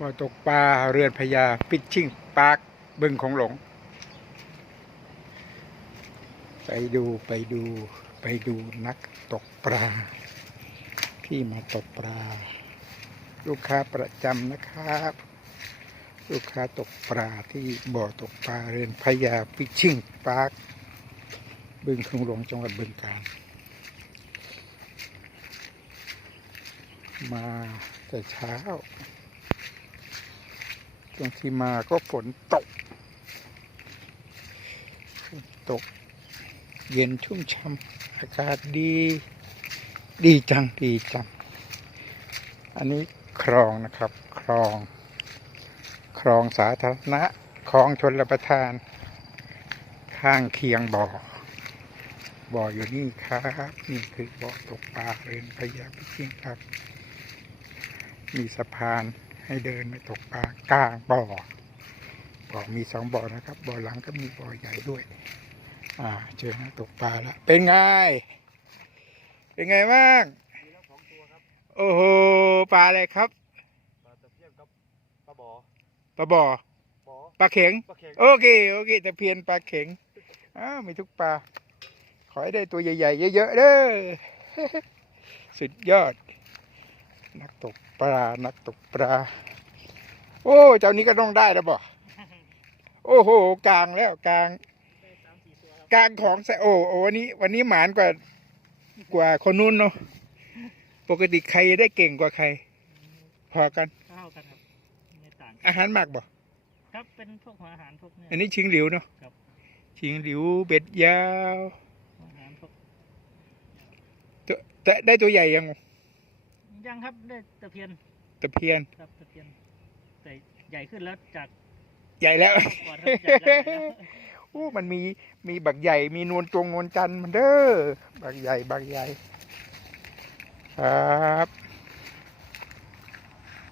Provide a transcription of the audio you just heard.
บ่อตกปลาเรือนพญาฟิชชิ่งปาร์คบึงของหลง ไปดูไปดูไปดูนักตกปลา ที่มาตกปลา ลูกค้าประจำนะครับ ลูกค้าตกปลาที่บ่อตกปลาเรือนพญาฟิชชิ่งปาร์คบึงของหลวงจังหวัดบึงกาฬมาแต่เช้า ช่วงที่มาก็ฝนตก ฝนตก เย็นชุ่มช่ำอากาศดี ดีจังดีจัง อันนี้คลองนะครับ คลอง คลองสาธารณะคลองชนรประทาน ข้างเคียงบ่อ บ่ออยู่นี่ครับ นี่คือบ่อตกปลาเรือนพญาพิชิงครับ มีสะพาน ให้เดินไปตกปลากลางบ่อบ่อมีสองบ่อนะครับ บ่อหลังก็มีบ่อใหญ่ด้วย อ่าเจอนะตกปลาแล้วเป็นไง เป็นไงบ้างมีแล้วสองตัวครับโอ้โหปลาอะไรครับปลาตะเพียนกับปลาบอปลาบ่อบอปลาเข็งปลาเข็งโอเคโอเคตะเพียนปลาเข็งอ้าวมีทุกปลาขอให้ได้ตัวใหญ่ๆเยอะๆเด้อสุดยอด นักตกปลา นักตกปลา โอ้เจ้านี้ก็ต้องได้แล้วบ่โอ้โหกลางแล้วกลางได้สามสี่ตัวครับกลางของแซโอโอ้วันนี้ วันนี้หมานกว่ากว่าคนนู้นเนาะปกติใครได้เก่งกว่าใคร พอกันเท่ากันครับไม่ต่างกันอาหารหมักบ่ครับเป็นพวกหัวอาหารพวกเนี่ยอันนี้ชิงหลิวเนาะครับ ชิงหลิวเบ็ดยาวหัวอาหารพวก ตัวแต่ได้ตัวใหญ่ยัง ยังครับได้ตะเพียนตะเพียนครับตะเพียนแต่ใหญ่ขึ้นแล้วจากใหญ่แล้วก่อนครับใหญ่แล้วใหญ่แล้วโอ้มันมีมีบักใหญ่มีนวลตรงนวลจันทร์มันเด้อบักใหญ่บักใหญ่ ครับ